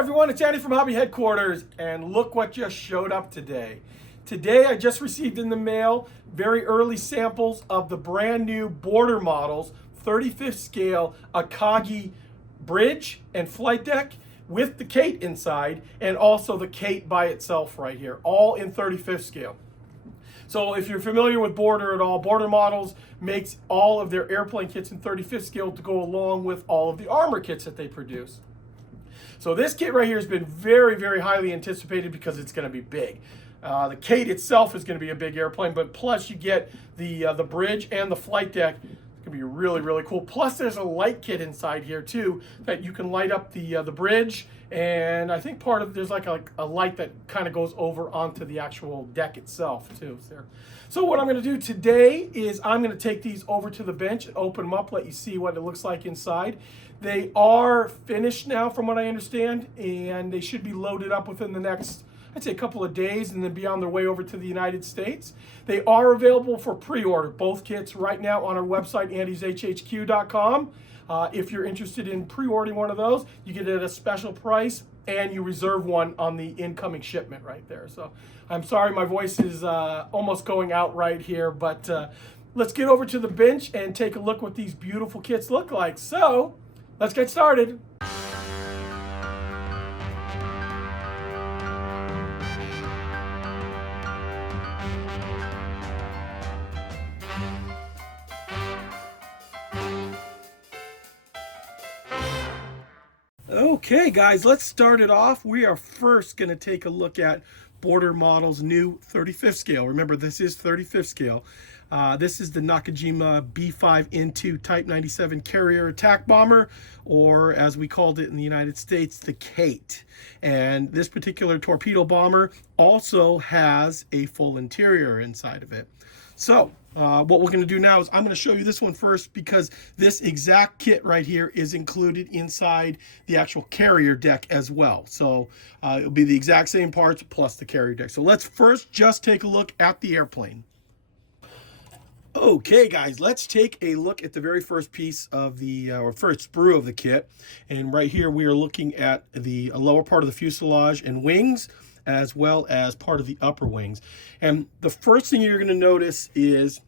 everyone, it's Andy from Hobby Headquarters, and look what just showed up today. Today I just received in the mail very early samples of the brand new border models, 35th scale Akagi Bridge and Flightdeck with the Kate inside, and also the Kate by itself right here, all in 35th scale. So if you're familiar with Border at all, Border Models makes all of their airplane kits in 35th scale to go along with all of the armor kits that they produce. So this kit right here has been very, very highly anticipated because it's going to be big. The Kate itself is going to be a big airplane, but plus you get the bridge and the flight deck. It's going to be really, really cool. Plus there's a light kit inside here too that you can light up the bridge, and I think there's like a light that kind of goes over onto the actual deck itself too. So what I'm going to do today is I'm going to take these over to the bench and open them up, let you see what it looks like inside. They are finished now from what I understand, and they should be loaded up within the next, I'd say, a couple of days, and then be on their way over to the United States. They are available for pre-order, both kits right now on our website, andyshhq.com. If you're interested in pre-ordering one of those, you get it at a special price, and you reserve one on the incoming shipment right there. So I'm sorry my voice is almost going out right here, but let's get over to the bench and take a look what these beautiful kits look like. So let's get started. Okay guys, let's start it off. We are first going to take a look at Border Models' new 35th scale. Remember, this is 35th scale. This is the Nakajima B5N2 Type 97 carrier attack bomber, or as we called it in the United States, the Kate. And this particular torpedo bomber also has a full interior inside of it. So what we're going to do now is I'm going to show you this one first, because this exact kit right here is included inside the actual carrier deck as well. So it'll be the exact same parts plus the carrier deck. So let's first just take a look at the airplane. Okay guys, let's take a look at the very first piece of the, or first sprue of the kit. And right here we are looking at the lower part of the fuselage and wings, as well as part of the upper wings. And the first thing you're going to notice is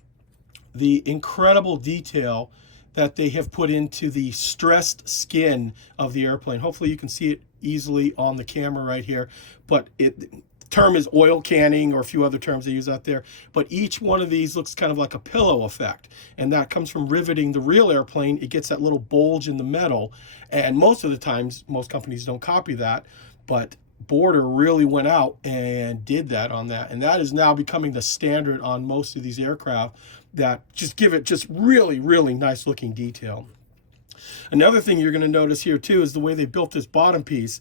the incredible detail that they have put into the stressed skin of the airplane. Hopefully you can see it easily on the camera right here, but the term is oil canning, or a few other terms they use out there, but each one of these looks kind of like a pillow effect, and that comes from riveting the real airplane. It gets that little bulge in the metal, and most of the times most companies don't copy that, but Border really went out and did that on that, and that is now becoming the standard on most of these aircraft that just give it just really, really nice looking detail. Another thing you're going to notice here too is the way they built this bottom piece.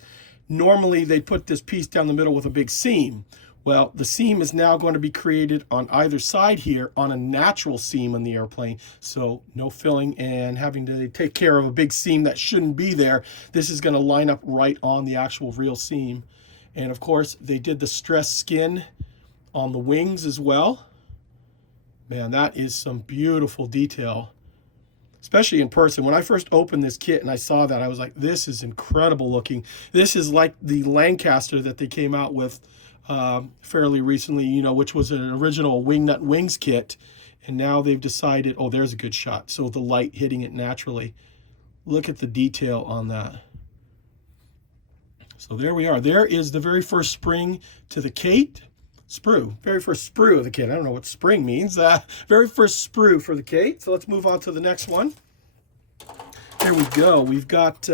Normally they put this piece down the middle with a big seam. Well, the seam is now going to be created on either side here on a natural seam on the airplane. So no filling and having to take care of a big seam that shouldn't be there. This is going to line up right on the actual real seam. And of course, they did the stressed skin on the wings as well. Man, that is some beautiful detail, especially in person. When I first opened this kit and I saw that, I was like, this is incredible looking. This is like the Lancaster that they came out with fairly recently, you know, which was an original Wingnut Wings kit, and now they've decided, oh, there's a good shot. So the light hitting it naturally. Look at the detail on that. So there we are. There is the very first spring to the Kate. Sprue. Very first sprue of the Kate. I don't know what spring means. Very first sprue for the Kate. So let's move on to the next one. There we go. We've got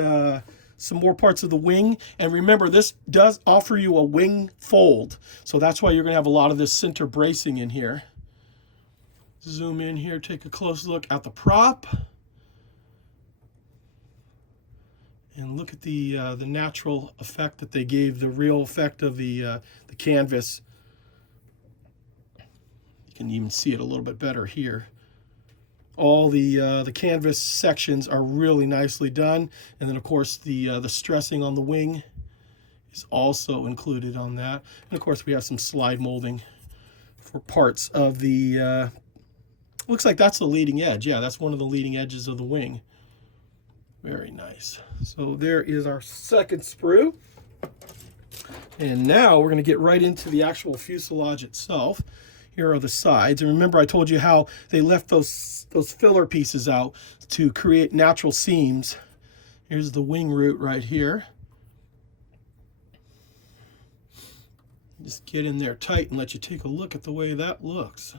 some more parts of the wing, and remember, this does offer you a wing fold, so that's why you're going to have a lot of this center bracing in here. Zoom in here, take a close look at the prop, and look at the natural effect that they gave, the real effect of the canvas. You can even see it a little bit better here. All the canvas sections are really nicely done, and then of course the stressing on the wing is also included on that. And of course we have some slide molding for parts of the looks like that's the leading edge. Yeah, that's one of the leading edges of the wing. Very nice. So there is our second sprue. And now we're going to get right into the actual fuselage itself. Here are the sides. And remember I told you how they left those filler pieces out to create natural seams. Here's the wing root right here. Just get in there tight and let you take a look at the way that looks.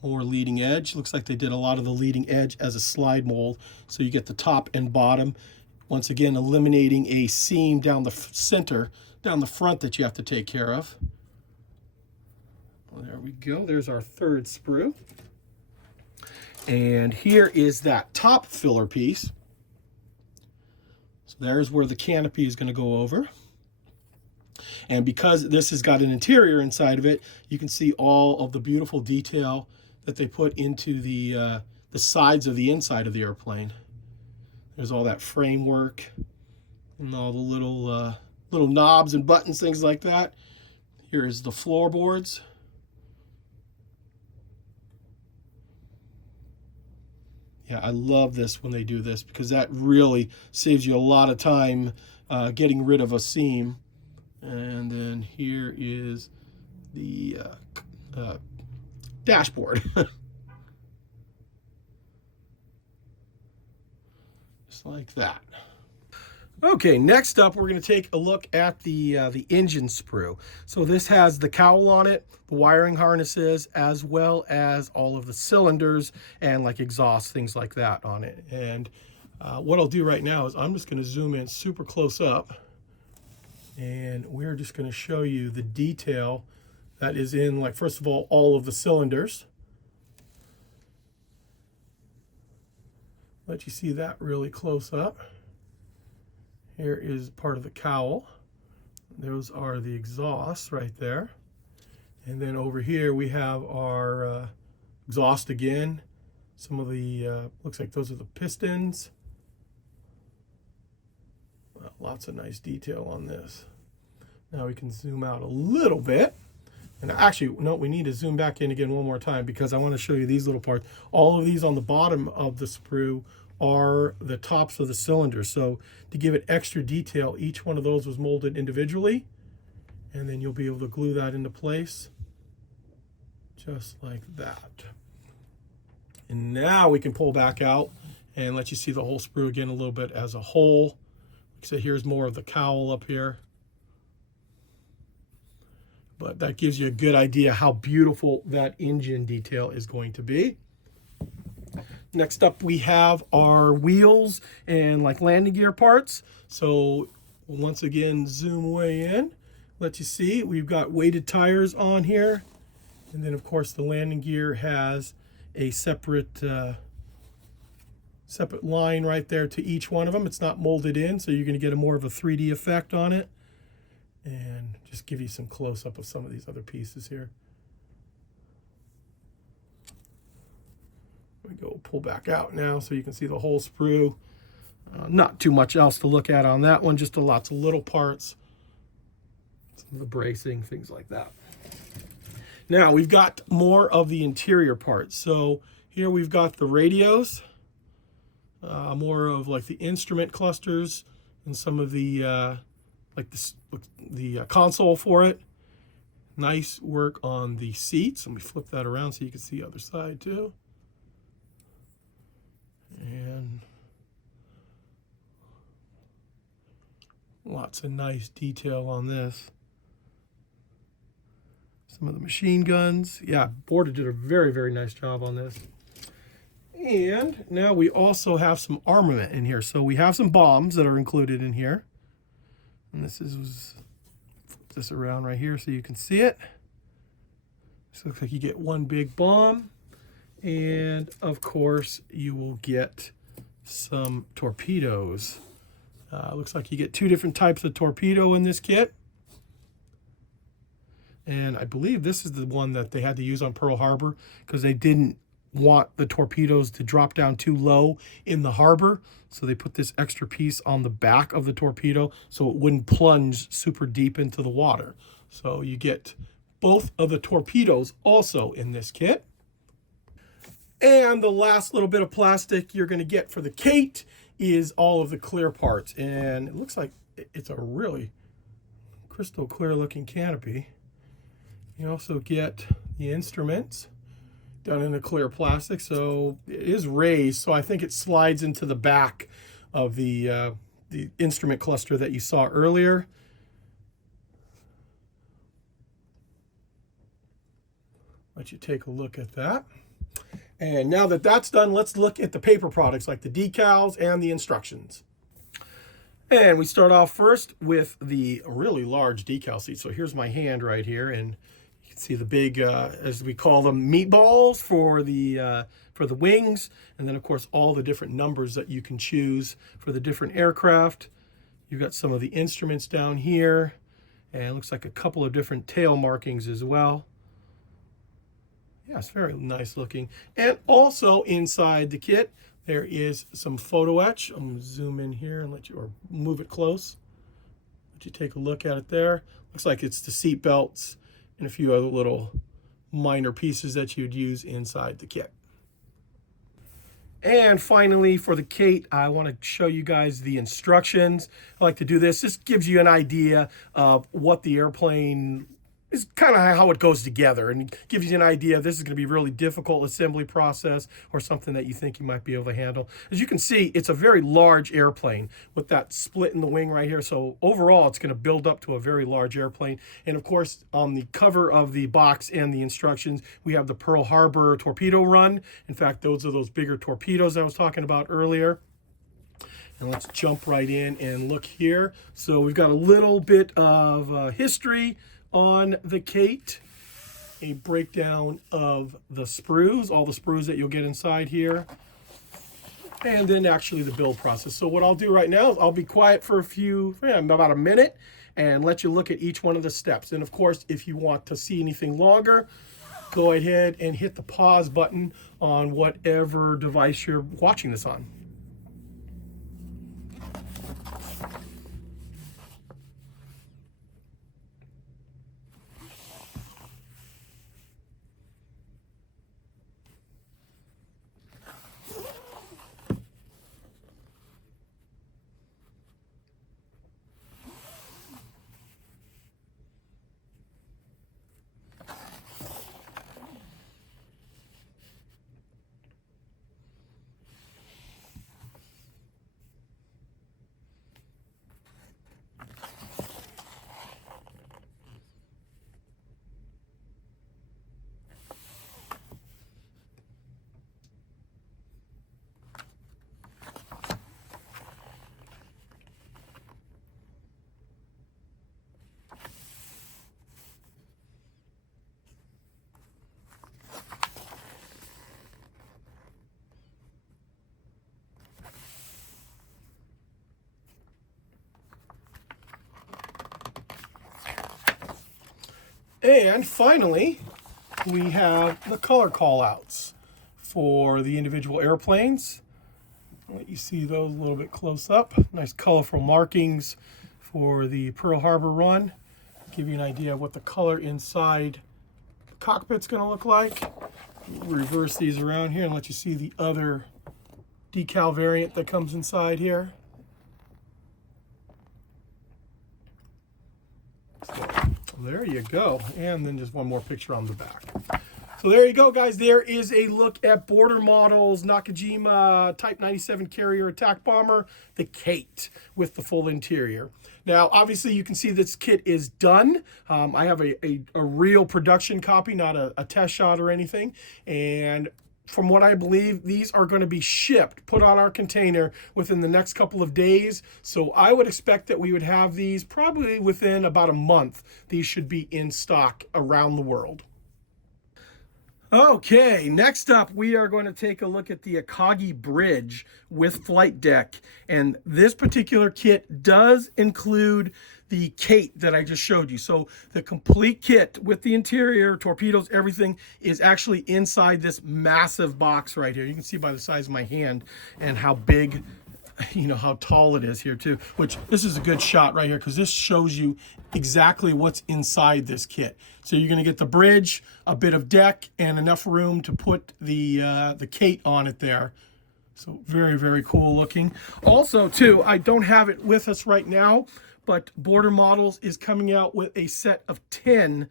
More leading edge. Looks like they did a lot of the leading edge as a slide mold, so you get the top and bottom. Once again, eliminating a seam down the center, down the front that you have to take care of. Well, there we go. There's our third sprue. And here is that top filler piece. So there's where the canopy is going to go over. And because this has got an interior inside of it, you can see all of the beautiful detail that they put into the sides of the inside of the airplane. There's all that framework and all the little knobs and buttons, things like that. Here is the floorboards. Yeah, I love this when they do this, because that really saves you a lot of time getting rid of a seam. And then here is the dashboard. Just like that. Okay, next up we're going to take a look at the engine sprue. So this has the cowl on it, the wiring harnesses, as well as all of the cylinders and like exhaust, things like that on it. And what I'll do right now is I'm just going to zoom in super close up, and we're just going to show you the detail that is in, like, first of all of the cylinders. Let you see that really close up. Here is part of the cowl. Those are the exhausts right there. And then over here we have our exhaust again. Some of the, looks like those are the pistons. Well, lots of nice detail on this. Now we can zoom out a little bit. And actually, no, we need to zoom back in again one more time, because I want to show you these little parts. All of these on the bottom of the sprue are the tops of the cylinder. So to give it extra detail, each one of those was molded individually, and then you'll be able to glue that into place just like that. And now we can pull back out and let you see the whole sprue again a little bit as a whole. Like I said, here's more of the cowl up here. But that gives you a good idea how beautiful that engine detail is going to be. Next up, we have our wheels and like landing gear parts. So once again, zoom way in. Let you see, we've got weighted tires on here. And then of course the landing gear has a separate line right there to each one of them. It's not molded in, so you're going to get a more of a 3D effect on it. And just give you some close-up of some of these other pieces here. We go pull back out now so you can see the whole sprue. Not too much else to look at on that one, just lots of little parts. Some of the bracing, things like that. Now we've got more of the interior parts. So here we've got the radios, more of like the instrument clusters, and some of the like the console for it. Nice work on the seats. Let me flip that around so you can see the other side too. And lots of nice detail on this. Some of the machine guns. Yeah, Border did a very, very nice job on this. And now we also have some armament in here. So we have some bombs that are included in here. And this is, flip this around right here so you can see it. This looks like you get one big bomb. And of course, you will get some torpedoes. Looks like you get two different types of torpedo in this kit. And I believe this is the one that they had to use on Pearl Harbor because they didn't want the torpedoes to drop down too low in the harbor. So they put this extra piece on the back of the torpedo so it wouldn't plunge super deep into the water. So you get both of the torpedoes also in this kit. And the last little bit of plastic you're going to get for the Kate is all of the clear parts. And it looks like it's a really crystal clear looking canopy. You also get the instruments done in a clear plastic, so it is raised, so I think it slides into the back of the instrument cluster that you saw earlier. Let you take a look at that. And now that that's done, let's look at the paper products like the decals and the instructions. And we start off first with the really large decal sheet. So here's my hand right here, and you can see the big, as we call them, meatballs for the wings, and then of course all the different numbers that you can choose for the different aircraft. You've got some of the instruments down here, and it looks like a couple of different tail markings as well. Yeah, it's very nice looking. And also inside the kit, there is some photo etch. I'm going to zoom in here and let you, or move it close. Let you take a look at it there. Looks like it's the seat belts and a few other little minor pieces that you'd use inside the kit. And finally, for the Kate, I want to show you guys the instructions. I like to do this. This gives you an idea of what the airplane is, kind of how it goes together, and gives you an idea if this is going to be a really difficult assembly process or something that you think you might be able to handle. As you can see, it's a very large airplane with that split in the wing right here. So overall, it's going to build up to a very large airplane. And of course, on the cover of the box and the instructions, we have the Pearl Harbor torpedo run. In fact, those are those bigger torpedoes I was talking about earlier. And let's jump right in and look here. So we've got a little bit of history on the Kate, a breakdown of the sprues, all the sprues that you'll get inside here, and then actually the build process. So what I'll do right now is I'll be quiet for about a minute and let you look at each one of the steps. And of course, if you want to see anything longer, go ahead and hit the pause button on whatever device you're watching this on. And finally, we have the color callouts for the individual airplanes. I'll let you see those a little bit close up. Nice colorful markings for the Pearl Harbor run. Give you an idea of what the color inside the cockpit's going to look like. We'll reverse these around here and let you see the other decal variant that comes inside here. There you go. And then just one more picture on the back. So there you go, guys. There is a look at Border Models Nakajima Type 97 Carrier Attack Bomber, the Kate, with the full interior. Now, obviously, you can see this kit is done. I have a real production copy, not a test shot or anything. And from what I believe, these are going to be shipped, put on our container within the next couple of days. So I would expect that we would have these probably within about a month. These should be in stock around the world. Okay, next up, we are going to take a look at the Akagi Bridge with Flightdeck. And this particular kit does include the Kate that I just showed you. So the complete kit with the interior, torpedoes, everything is actually inside this massive box right here. You can see by the size of my hand and how big, you know, how tall it is here too, which this is a good shot right here because this shows you exactly what's inside this kit. So you're going to get the bridge, a bit of deck, and enough room to put the Kate on it there. So very, very cool looking. Also too, I don't have it with us right now, but Border Models is coming out with a set of 10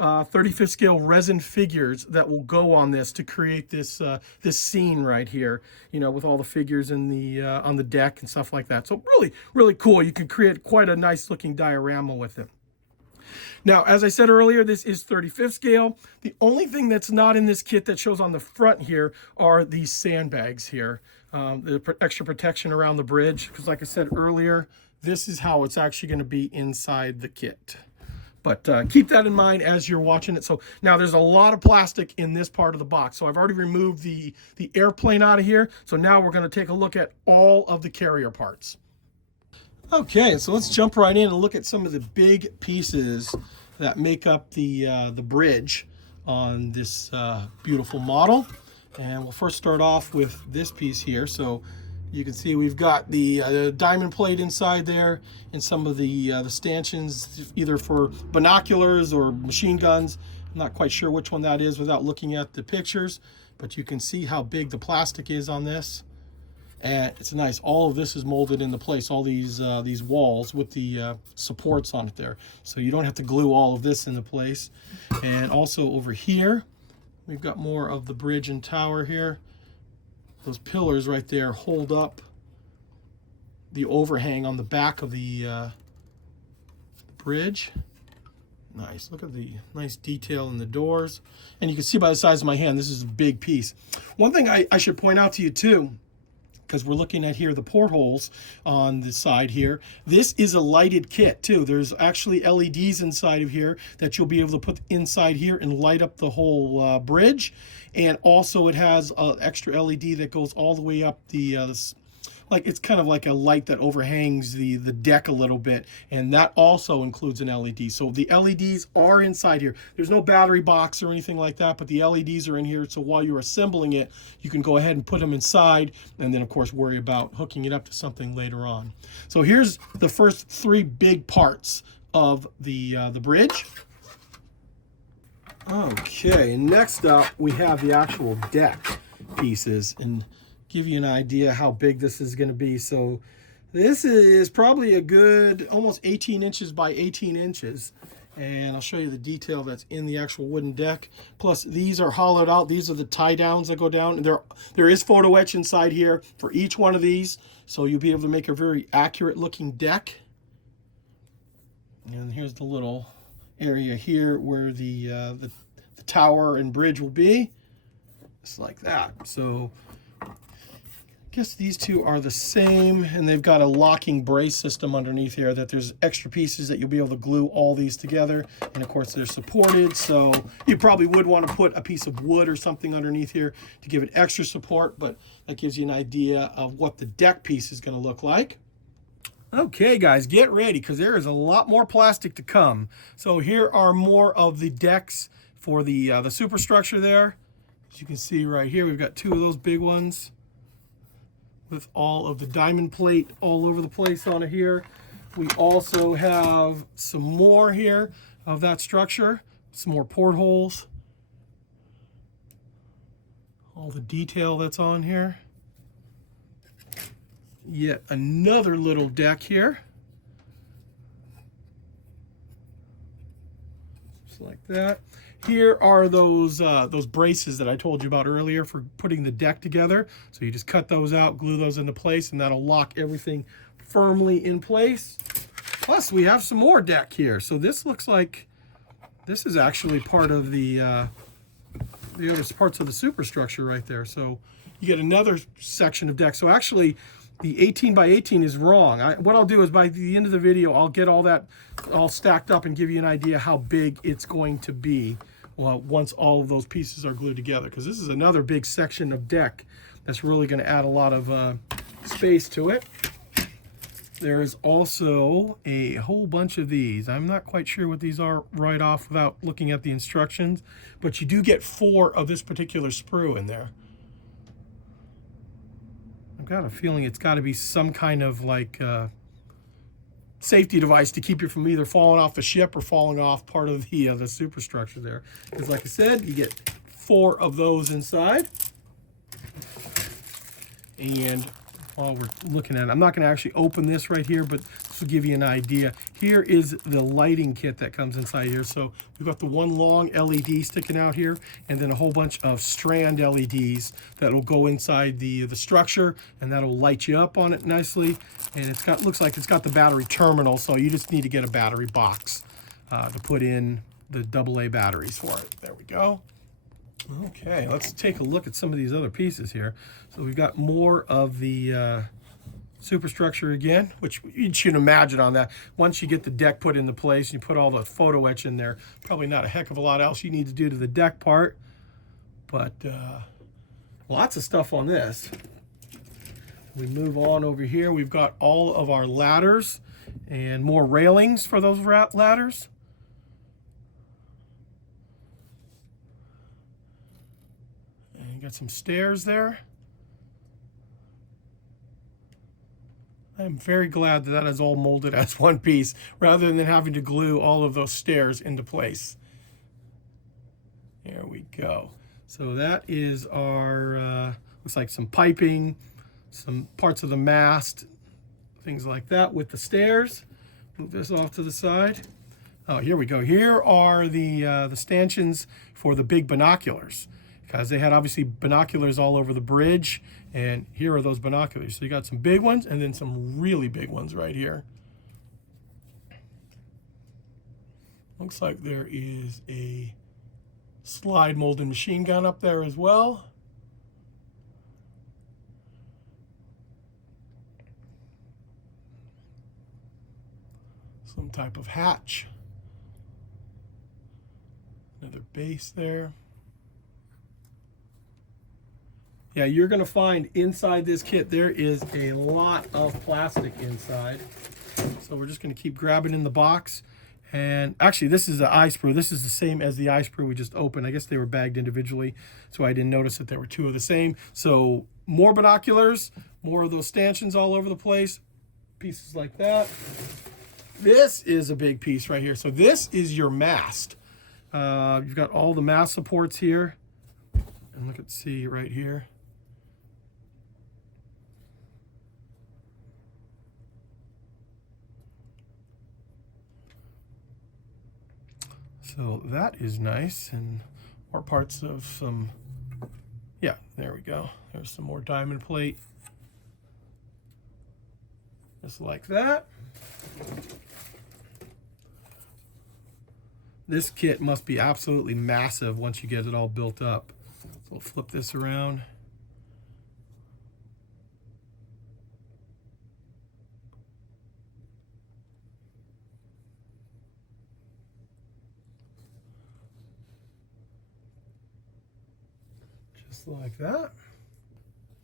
35th scale resin figures that will go on this to create this this scene right here, you know, with all the figures in the on the deck and stuff like that. So really, really cool. You can create quite a nice looking diorama with it. Now, as I said earlier, this is 35th scale. The only thing that's not in this kit that shows on the front here are these sandbags here, the extra protection around the bridge, because like I said earlier, this is how it's actually going to be inside the kit. But keep that in mind as you're watching it. So now there's a lot of plastic in this part of the box. So I've already removed the airplane out of here. So now we're going to take a look at all of the carrier parts. Okay, so let's jump right in and look at some of the big pieces that make up the bridge on this beautiful model. And we'll first start off with this piece here. So you can see we've got the diamond plate inside there and some of the stanchions, either for binoculars or machine guns. I'm not quite sure which one that is without looking at the pictures, but you can see how big the plastic is on this. And it's nice. All of this is molded into place, all these walls with the supports on it there. So you don't have to glue all of this into place. And also over here, we've got more of the bridge and tower here. Those pillars right there hold up the overhang on the back of the bridge. Nice. Look at the nice detail in the doors. And you can see by the size of my hand, this is a big piece. One thing I should point out to you too, because we're looking at here the portholes on the side here. This is a lighted kit too. There's actually LEDs inside of here that you'll be able to put inside here and light up the whole bridge. And also it has an extra LED that goes all the way up the like it's kind of like a light that overhangs the deck a little bit, and that also includes an LED. So the LEDs are inside here. There's no battery box or anything like that, but the LEDs are in here, so while you're assembling it, you can go ahead and put them inside, and then of course worry about hooking it up to something later on. So here's the first three big parts of the bridge. Okay, next up we have the actual deck pieces, and give you an idea how big this is going to be. So this is probably a good almost 18 inches by 18 inches. And I'll show you the detail that's in the actual wooden deck. Plus these are hollowed out. These are the tie downs that go down. There is photo etch inside here for each one of these. So you'll be able to make a very accurate looking deck. And here's the little area here where the tower and bridge will be. Just like that. So I guess these two are the same, and they've got a locking brace system underneath here that there's extra pieces that you'll be able to glue all these together. And of course they're supported, so you probably would want to put a piece of wood or something underneath here to give it extra support, but that gives you an idea of what the deck piece is going to look like. Okay guys, get ready because there is a lot more plastic to come. So here are more of the decks for the superstructure there. As you can see right here, we've got two of those big ones with all of the diamond plate all over the place on it here. We also have some more here of that structure, some more portholes, all the detail that's on here. Yet another little deck here, just like that. Here are those braces that I told you about earlier for putting the deck together. So you just cut those out, glue those into place, and that'll lock everything firmly in place. Plus, we have some more deck here. So this looks like this is actually part of the other parts of the superstructure right there. So you get another section of deck. So actually, the 18 by 18 is wrong. What I'll do is by the end of the video, I'll get all that all stacked up and give you an idea how big it's going to be. Well, once all of those pieces are glued together, because this is another big section of deck that's really going to add a lot of space to it. There is also a whole bunch of these. I'm not quite sure what these are right off without looking at the instructions, but you do get 4 of this particular sprue in there. I've got a feeling it's got to be some kind of like safety device to keep you from either falling off the ship or falling off part of the superstructure there. Because like I said, you get 4 of those inside. And while we're looking at it, I'm not going to actually open this right here, but this will give you an idea. Here is the lighting kit that comes inside here. So we've got the one long LED sticking out here, and then a whole bunch of strand LEDs that will go inside the structure, and that'll light you up on it nicely. And it's got, looks like it's got the battery terminal, so you just need to get a battery box to put in the AA batteries for it. There we go. Okay, let's take a look at some of these other pieces here. So we've got more of the superstructure again, which you should imagine on that. Once you get the deck put into place, you put all the photo etch in there, probably not a heck of a lot else you need to do to the deck part. But lots of stuff on this. We move on over here. We've got all of our ladders and more railings for those ladders. Got some stairs there. I'm very glad that that is all molded as one piece rather than having to glue all of those stairs into place. There we go. So that is our, looks like some piping, some parts of the mast, things like that with the stairs. Move this off to the side. Oh, here we go. Here are the stanchions for the big binoculars. Because they had obviously binoculars all over the bridge, and here are those binoculars. So you got some big ones and then some really big ones right here. Looks like there is a slide molded machine gun up there as well. Some type of hatch. Another base there. Yeah, you're going to find inside this kit there is a lot of plastic inside. So we're just going to keep grabbing in the box. And actually, this is the eye sprue. This is the same as the eye sprue we just opened. I guess they were bagged individually, so I didn't notice that there were 2 of the same. So more binoculars, more of those stanchions all over the place, pieces like that. This is a big piece right here. So this is your mast. You've got all the mast supports here. And look at see right here. So that is nice, and more parts of some, yeah, there we go. There's some more diamond plate. Just like that. This kit must be absolutely massive once you get it all built up. So we'll flip this around. Like that.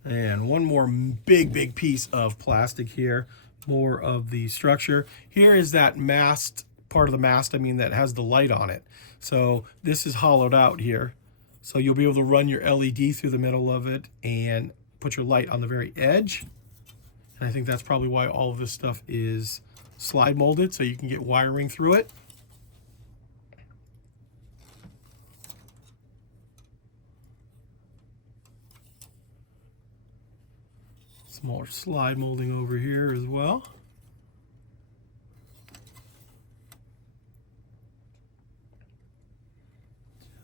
And one more big piece of plastic here, more of the structure. Here is that mast, part of the mast, I mean, that has the light on it. So this is hollowed out here. So you'll be able to run your LED through the middle of it and put your light on the very edge. And I think that's probably why all of this stuff is slide molded, so you can get wiring through it. Some more slide molding over here as well.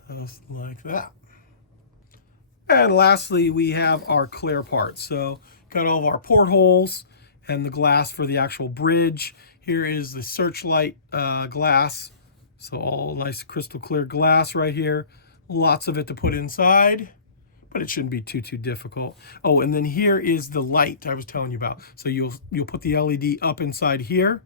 Just like that. And lastly, we have our clear parts. So got all of our portholes and the glass for the actual bridge. Here is the searchlight glass. So all nice crystal clear glass right here. Lots of it to put inside, but it shouldn't be too difficult. Oh, and then here is the light I was telling you about. So you'll put the LED up inside here.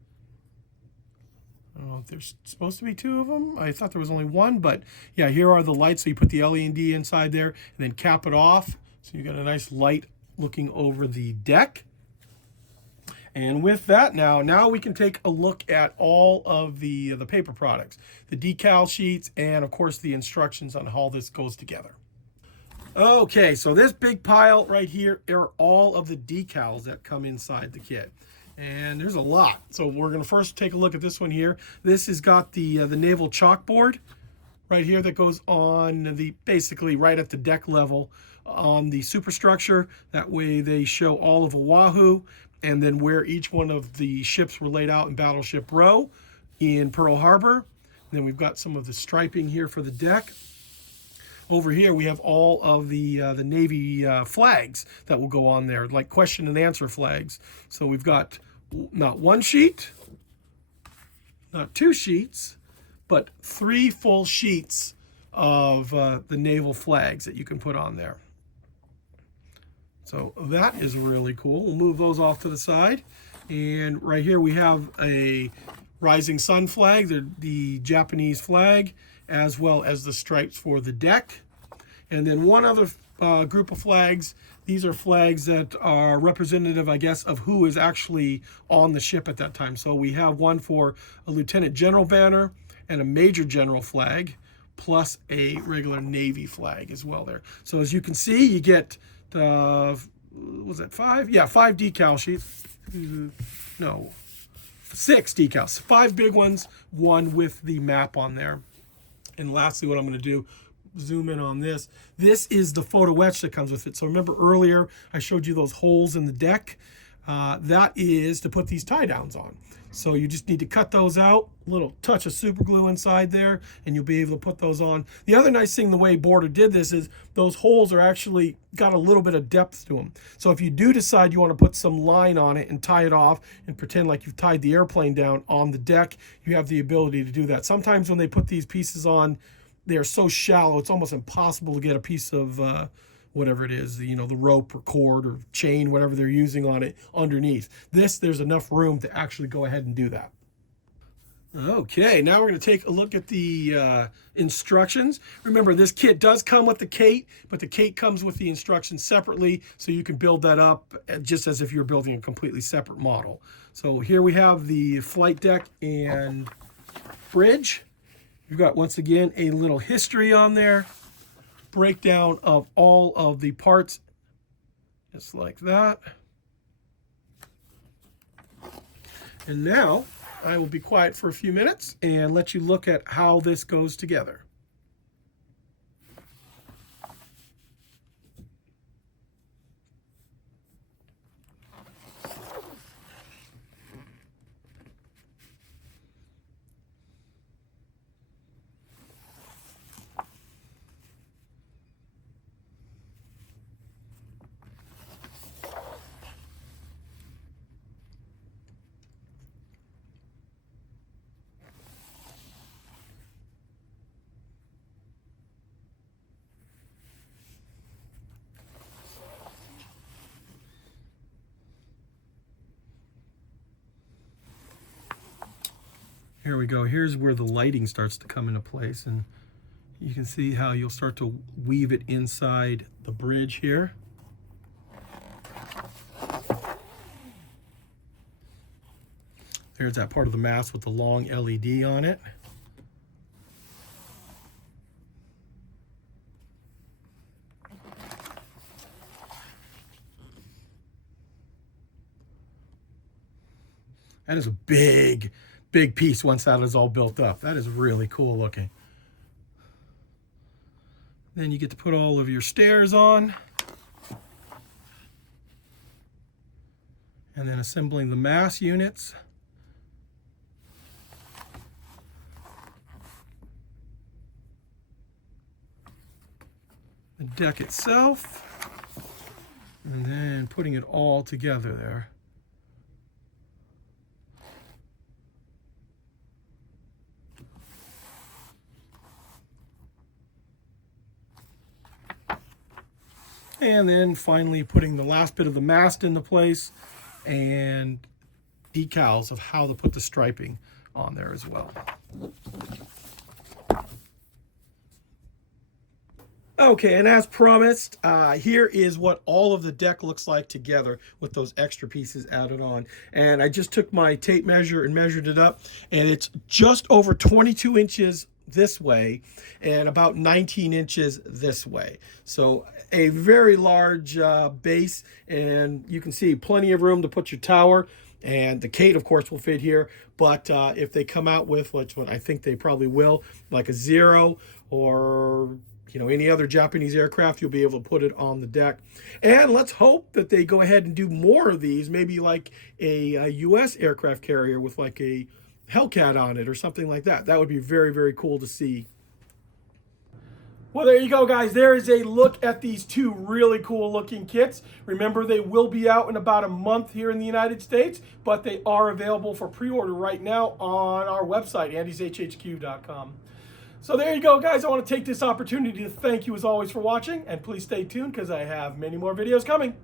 I don't know if there's supposed to be 2 of them. I thought there was only 1, but yeah, here are the lights. So you put the LED inside there and then cap it off. So you got a nice light looking over the deck. And with that, now we can take a look at all of the paper products, the decal sheets, and of course the instructions on how this goes together. Okay, so this big pile right here are all of the decals that come inside the kit. And there's a lot. So we're going to first take a look at this one here. This has got the naval chalkboard right here that goes on the basically right at the deck level on the superstructure. That way they show all of Oahu and then where each one of the ships were laid out in Battleship Row in Pearl Harbor. And then we've got some of the striping here for the deck. Over here we have all of the Navy flags that will go on there, like question and answer flags. So we've got not one sheet, not two sheets, but 3 full sheets of the naval flags that you can put on there. So that is really cool. We'll move those off to the side. And right here we have a rising sun flag, the Japanese flag, as well as the stripes for the deck. And then one other group of flags. These are flags that are representative, I guess, of who is actually on the ship at that time. So we have one for a lieutenant general banner and a major general flag, plus a regular Navy flag as well there. So as you can see, you get, was that 5? Yeah, 5 decal sheets. No, 6 decals. 5 big ones, 1 with the map on there. And lastly, what I'm going to do, zoom in on this. This is the photo etch that comes with it. So remember earlier I showed you those holes in the deck? That is to put these tie downs on. So you just need to cut those out, a little touch of super glue inside there, and you'll be able to put those on. The other nice thing the way Border did this is those holes are actually got a little bit of depth to them. So if you do decide you want to put some line on it and tie it off and pretend like you've tied the airplane down on the deck, you have the ability to do that. Sometimes when they put these pieces on, they are so shallow, it's almost impossible to get a piece of whatever it is, the rope or cord or chain, whatever they're using on it underneath. There's enough room to actually go ahead and do that. Okay, now we're going to take a look at the instructions. Remember, this kit does come with the Kate, but the Kate comes with the instructions separately, so you can build that up just as if you're building a completely separate model. So here we have the Flightdeck and bridge. You've got, once again, a little history on there, breakdown of all of the parts, just like that. And now I will be quiet for a few minutes and let you look at how this goes together. Here we go. Here's where the lighting starts to come into place, and you can see how you'll start to weave it inside the bridge here. There's that part of the mast with the long LED on it. That is a big piece once that is all built up. That is really cool looking. Then you get to put all of your stairs on. And then assembling the mass units. The deck itself. And then putting it all together there. And then finally putting the last bit of the mast into place and decals of how to put the striping on there as well. Okay, and as promised, here is what all of the deck looks like together with those extra pieces added on. And I just took my tape measure and measured it up, and it's just over 22 inches this way and about 19 inches this way. So a very large base, and you can see plenty of room to put your tower. And the Kate, of course, will fit here. But if they come out with, what I think they probably will, like a Zero or any other Japanese aircraft, you'll be able to put it on the deck. And let's hope that they go ahead and do more of these, maybe like a U.S. aircraft carrier with like a Hellcat on it or something like that. That would be very, very cool to see. Well, there you go, guys. There is a look at these two really cool looking kits. Remember, they will be out in about a month here in the United States, but they are available for pre-order right now on our website, andyshhq.com. So there you go, guys. I want to take this opportunity to thank you as always for watching, and please stay tuned because I have many more videos coming.